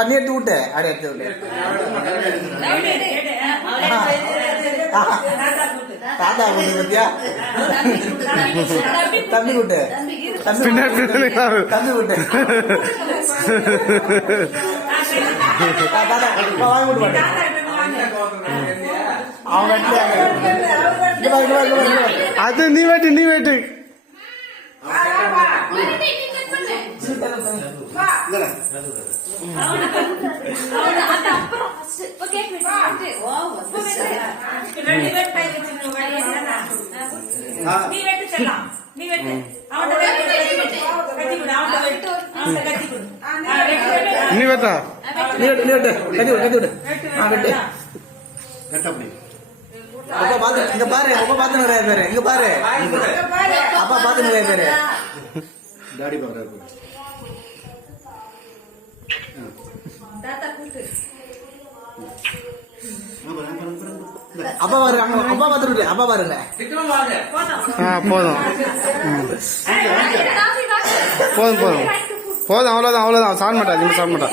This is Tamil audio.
நீ எடுத்து விட்டு அடி எடுத்து விட்டு தாத்தா விட்டு பத்தியா தம்பி விட்டு தம்பி விட்டு வாங்கி விட்டு மாட்டேன் அது நீ வெட்டு நீ வெட்டா நீ வெட்டு கட்டி விடு அப்பா பாத்து இங்க பாரு அப்பா பாத்து நிறைய பேரு இங்க பாரு அப்பா பாத்து நிறைய பேரு டாடி பாக்குறாரு அப்பா பாரு அப்பா பாத்துட்டு அப்பா பாருங்க போதும் அவ்வளவுதான் சாப்பிட மாட்டா